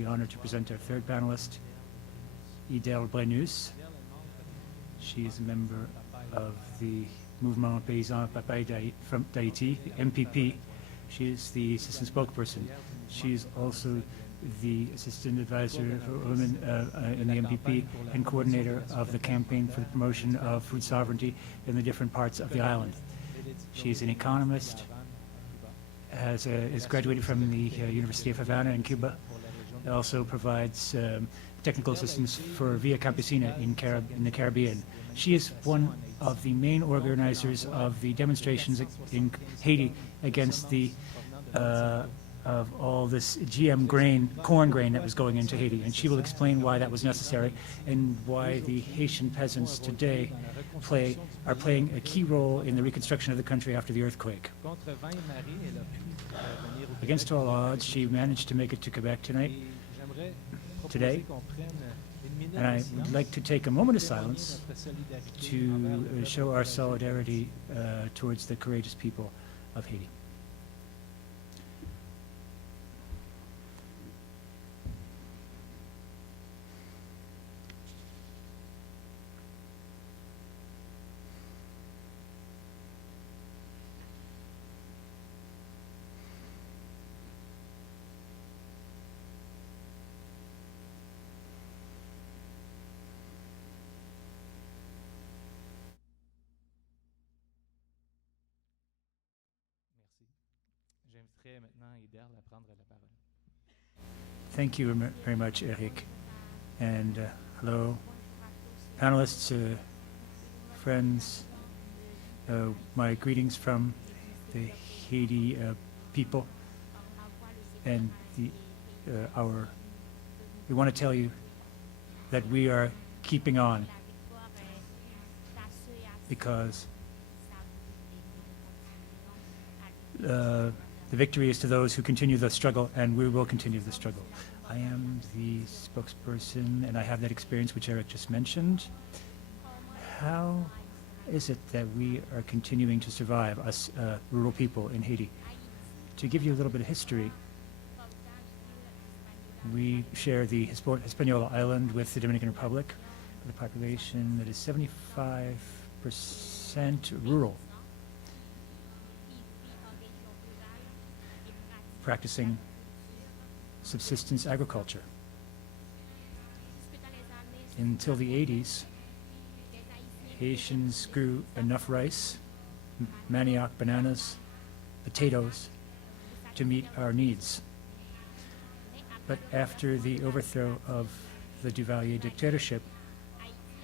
the honor to present our third panelist, Iderle Brénus. She is a member of the mouvement Peasant, Papaye from Haiti, MPP. She is the assistant spokesperson. She is also the assistant advisor for women in the MPP and coordinator of the campaign for the promotion of food sovereignty in the different parts of the island. She is an economist, is graduated from the University of Havana in Cuba. Also provides technical assistance for Via Campesina in the Caribbean. She is one of the main organizers of the demonstrations in Haiti against the of all this GM grain, corn grain that was going into Haiti, and she will explain why that was necessary and why the Haitian peasants today are playing a key role in the reconstruction of the country after the earthquake. Against all odds, she managed to make it to Quebec today, and I would like to take a moment of silence to show our solidarity towards the courageous people of Haiti. Thank you very much, Eric. And hello, panelists, friends. My greetings from the Haiti people. And we want to tell you that we are keeping on because the victory is to those who continue the struggle, and we will continue the struggle. I am the spokesperson, and I have that experience which Eric just mentioned. How is it that we are continuing to survive, us rural people in Haiti? To give you a little bit of history, we share the Hispaniola island with the Dominican Republic, with a population that is 75% rural, practicing subsistence agriculture. Until the 80s, Haitians grew enough rice, manioc, bananas, potatoes to meet our needs. But after the overthrow of the Duvalier dictatorship,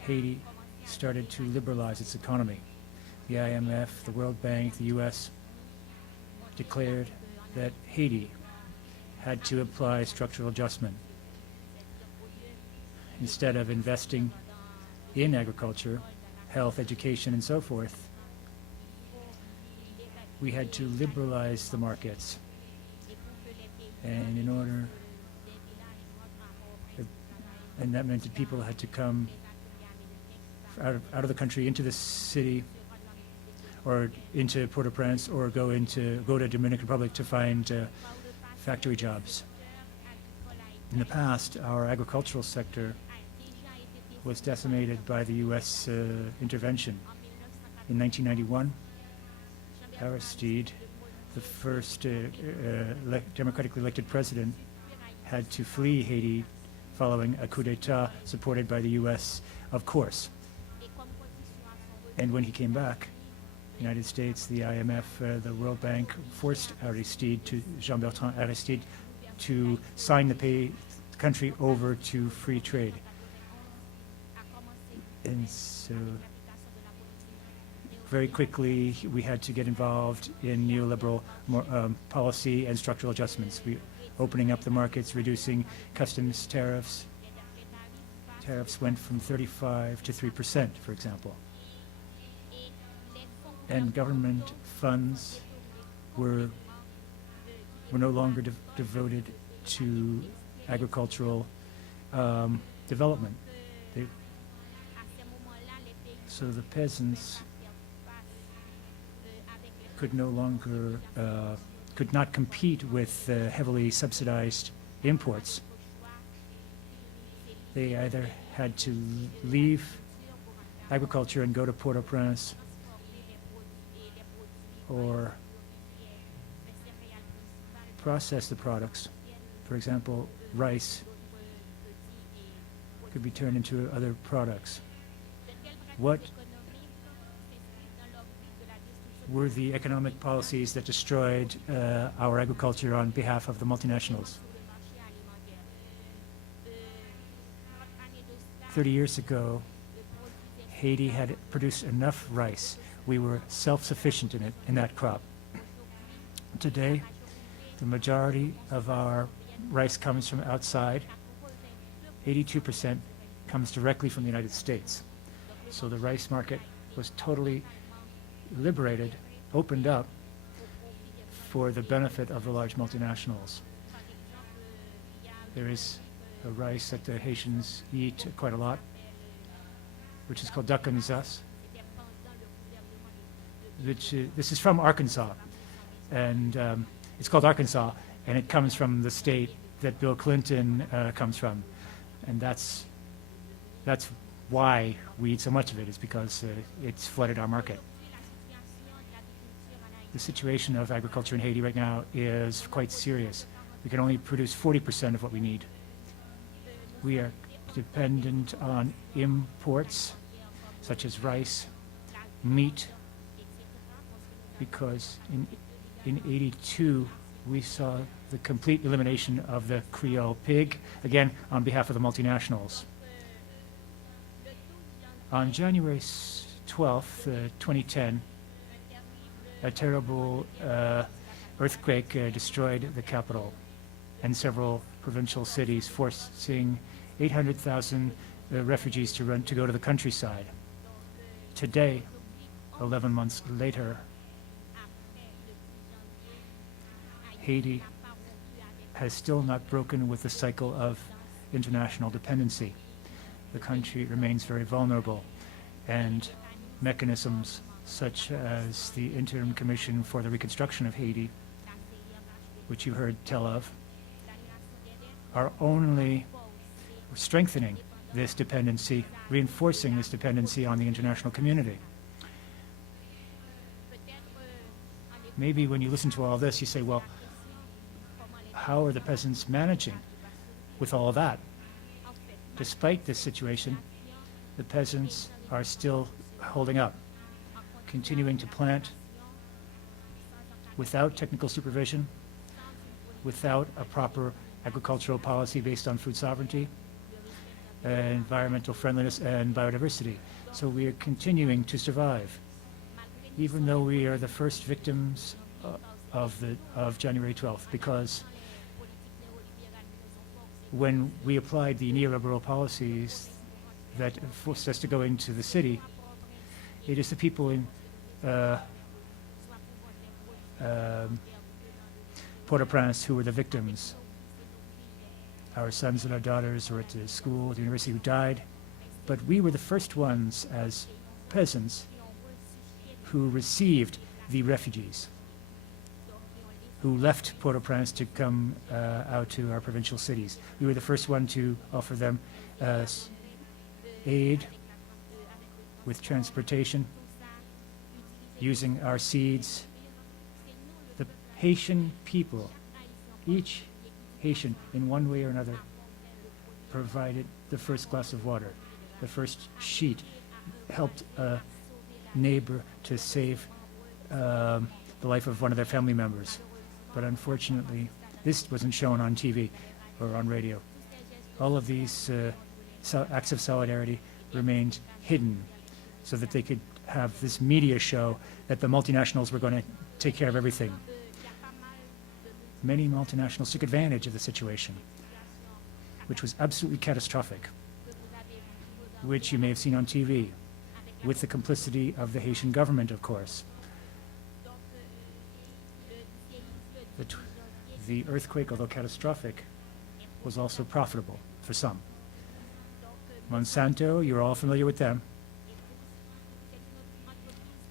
Haiti started to liberalize its economy. The IMF, the World Bank, the US declared that Haiti had to apply structural adjustment. Instead of investing in agriculture, health, education, and so forth, we had to liberalize the markets. And and that meant that people had to come out of the country into the city or into Port-au-Prince or go to Dominican Republic to find factory jobs. In the past, our agricultural sector was decimated by the U.S. intervention. In 1991, Aristide, the first democratically elected president, had to flee Haiti following a coup d'etat supported by the U.S., of course. And when he came back, the United States, the IMF, the World Bank forced Jean-Bertrand Aristide to sign the country over to free trade. And so very quickly we had to get involved in neoliberal policy and structural adjustments. Opening up the markets, reducing customs tariffs. Tariffs went from 35 to 3%, for example. And government funds were no longer devoted to agricultural development. So the peasants could not compete with heavily subsidized imports. They either had to leave agriculture and go to Port-au-Prince or process the products. For example, rice could be turned into other products. What were the economic policies that destroyed our agriculture on behalf of the multinationals? 30 years ago, Haiti had produced enough rice. We were self-sufficient in that crop. Today, the majority of our rice comes from outside. 82% comes directly from the United States. So the rice market was totally liberated, opened up for the benefit of the large multinationals. There is a rice that the Haitians eat quite a lot, which is called duck-and-zas, this is from Arkansas, and it's called Arkansas, and it comes from the state that Bill Clinton comes from, and that's why we eat so much of it, is because it's flooded our market. The situation of agriculture in Haiti right now is quite serious. We can only produce 40% of what we need. We are dependent on imports, such as rice, meat, because in '82 we saw the complete elimination of the Creole pig, again on behalf of the multinationals. On January 12th, 2010, a terrible earthquake destroyed the capital and several provincial cities, forcing 800,000 refugees to go to the countryside. Today, 11 months later, Haiti has still not broken with the cycle of international dependency. The country remains very vulnerable, and mechanisms such as the Interim Commission for the Reconstruction of Haiti, which you heard tell of, are only strengthening this dependency, reinforcing this dependency on the international community. Maybe when you listen to all this, you say, well, how are the peasants managing with all of that? Despite this situation, the peasants are still holding up, continuing to plant without technical supervision, without a proper agricultural policy based on food sovereignty, environmental friendliness, and biodiversity. So we are continuing to survive, even though we are the first victims of January 12th, because when we applied the neoliberal policies that forced us to go into the city, it is the people in Port-au-Prince who were the victims. Our sons and our daughters were at the school, the university, who died, but we were the first ones as peasants who received the refugees, who left Port-au-Prince to come out to our provincial cities. We were the first one to offer them aid with transportation, using our seeds. The Haitian people, each Haitian in one way or another, provided the first glass of water, the first sheet, helped a neighbor to save the life of one of their family members. But unfortunately, this wasn't shown on TV or on radio. All of these acts of solidarity remained hidden so that they could have this media show that the multinationals were going to take care of everything. Many multinationals took advantage of the situation, which was absolutely catastrophic, which you may have seen on TV, with the complicity of the Haitian government, of course. The earthquake, although catastrophic, was also profitable for some. Monsanto, you're all familiar with them,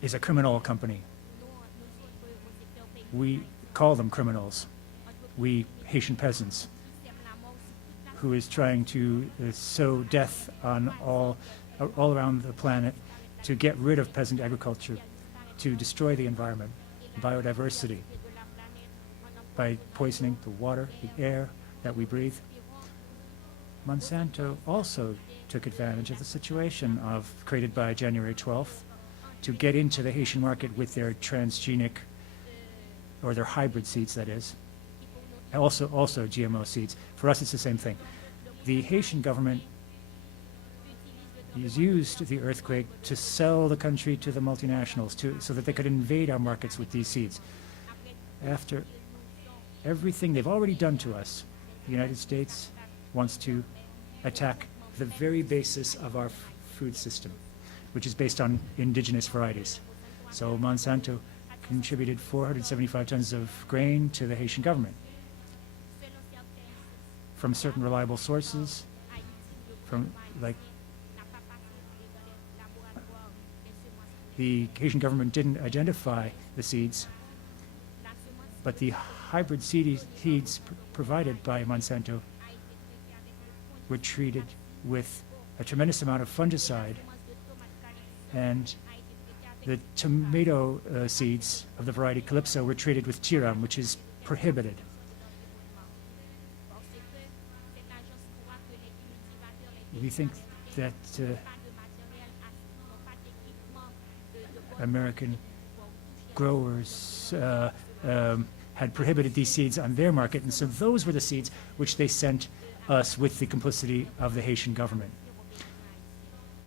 is a criminal company. We call them criminals, we Haitian peasants, who is trying to sow death on all around the planet, to get rid of peasant agriculture, to destroy the environment, biodiversity, by poisoning the water, the air that we breathe. Monsanto also took advantage of the situation created by January 12th to get into the Haitian market with their transgenic, or their hybrid seeds, that is. Also GMO seeds. For us, it's the same thing. The Haitian government has used the earthquake to sell the country to the multinationals so that they could invade our markets with these seeds. After everything they've already done to us, the United States wants to attack the very basis of our food system, which is based on indigenous varieties. So Monsanto contributed 475 tons of grain to the Haitian government from certain reliable sources, from like the Haitian government didn't identify the seeds, but the hybrid seeds provided by Monsanto were treated with a tremendous amount of fungicide, and the tomato seeds of the variety Calypso were treated with tiram, which is prohibited. We think that American growers had prohibited these seeds on their market, and so those were the seeds which they sent us with the complicity of the Haitian government.